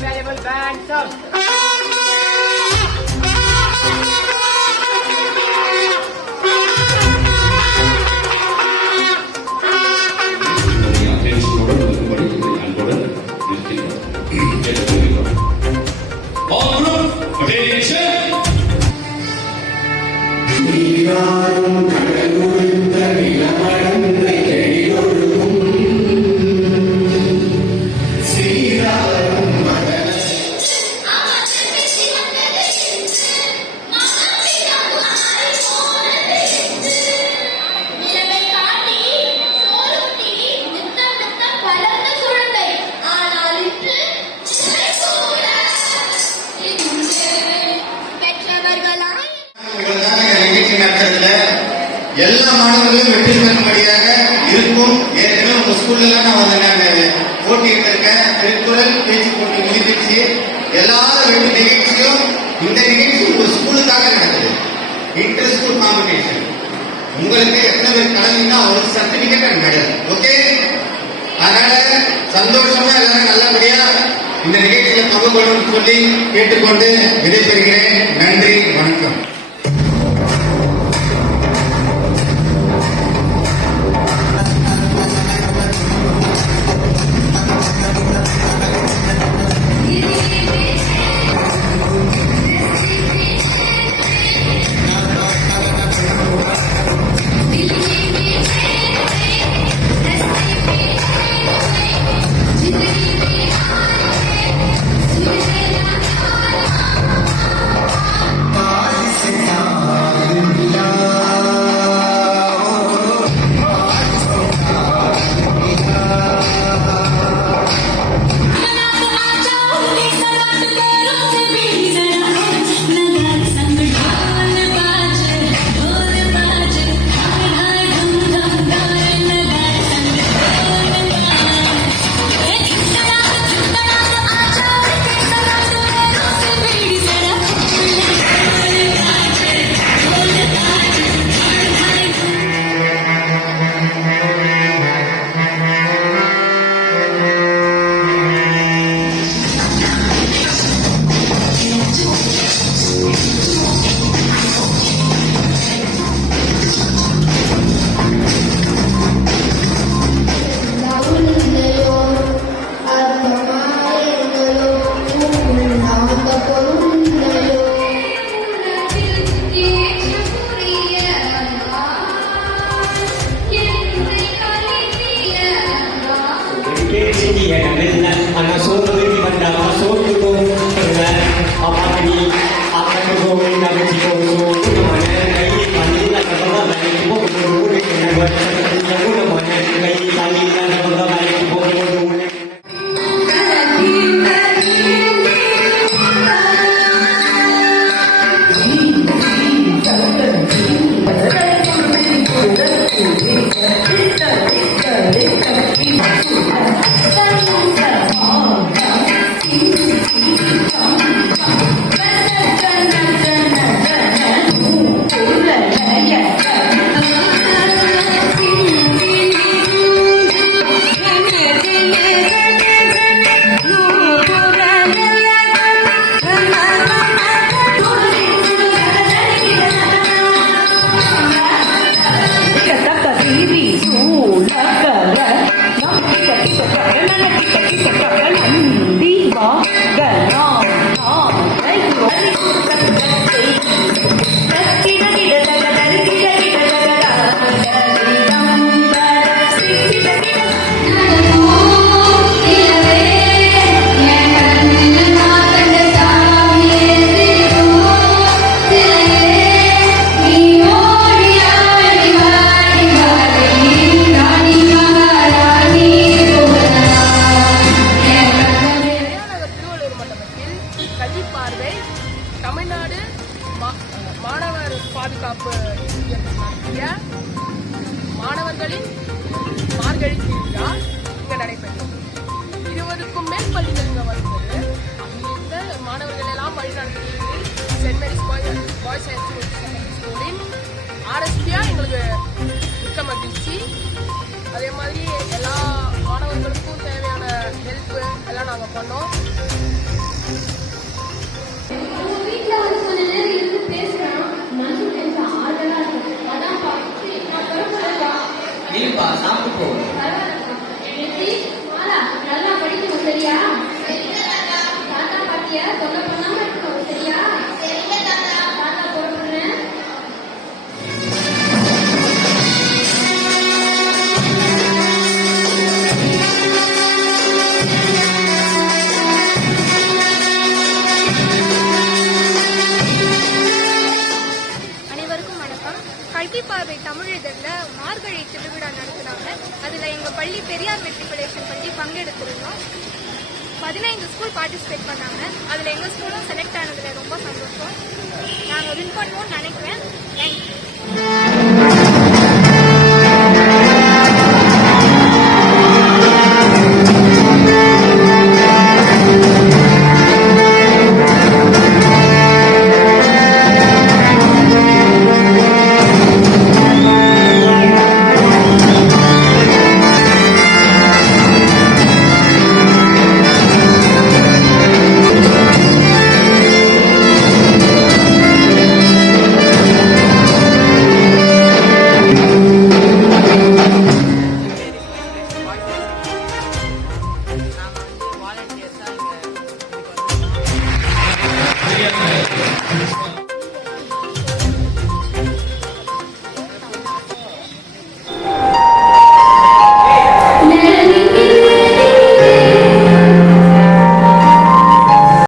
valuable ransom. எல்லா மாணவர்களும் வெற்றி பெறும்படியாக இருக்கும். ஏற்கனவே உங்க ஸ்கூல்ல நான் போட்டிட்டு இருக்கேன். திருக்குறள் பேச்சு போட்டி முடிஞ்சிச்சு. எல்லாரும் வெற்றி நிகழ்ச்சியும் இந்த நிகழ்ச்சி ஒரு ஸ்கூலுக்காக நடக்குது. Inter school competition. உங்களுக்கு எத்தனை பேர் கலந்தீங்கன்னா ஒரு சர்டிபிகேட் அண்ட் மெடல். ஓகே, அதனால சந்தோஷமா எல்லாரும் நல்லபடியா இந்த நிகழ்ச்சியில பங்கு கொள்ளணும்னு சொல்லி கேட்டுக்கொண்டு விடைபெறுகிறேன். நன்றி, வணக்கம். பாதுகாப்பு நடத்திய மாணவர்களின் மார்கழி திருவிழா இங்க நடைபெறும். 20க்கும் மேல் பள்ளிகள் இங்க வந்தது. இந்த மாணவர்கள் எல்லாம் வழிநடத்தி சென்ட் மேரிஸ் பாய்ஸ் ஸ்கூலின் ஆர்எஸ்பியா எங்களுக்கு மிக்க மகிழ்ச்சி. அதே மாதிரி எல்லா மாணவர்களுக்கும் தேவையான ஹெல்ப் எல்லாம் நாங்கள் பண்ணோம். பார்த்து போ. நல்லா படிக்கணும் சரியா? தாத்தா பாட்டிய தொல்லை பண்ணாம இருக்கணும் சரியா? தாத்தா போடுறேன். அனைவருக்கும் வணக்கம். கல்வி பார்வை தமிழிதழில் மார்கழி திருவிழா நடத்துனாங்க. அதில் எங்கள் பள்ளி பெரியார் மெட்ரிகுலேஷன் பள்ளி பங்கெடுத்திருந்தோம். 15 ஸ்கூல் பார்ட்டிசிபேட் பண்ணாங்க. அதில் எங்கள் ஸ்கூலும் செலக்ட் ஆனதில் ரொம்ப சந்தோஷம். நாங்கள் வின் பண்ணுவோம்னு நினைக்கிறேன். தேங்க்யூ. வாலண்டியர்ஸா இங்க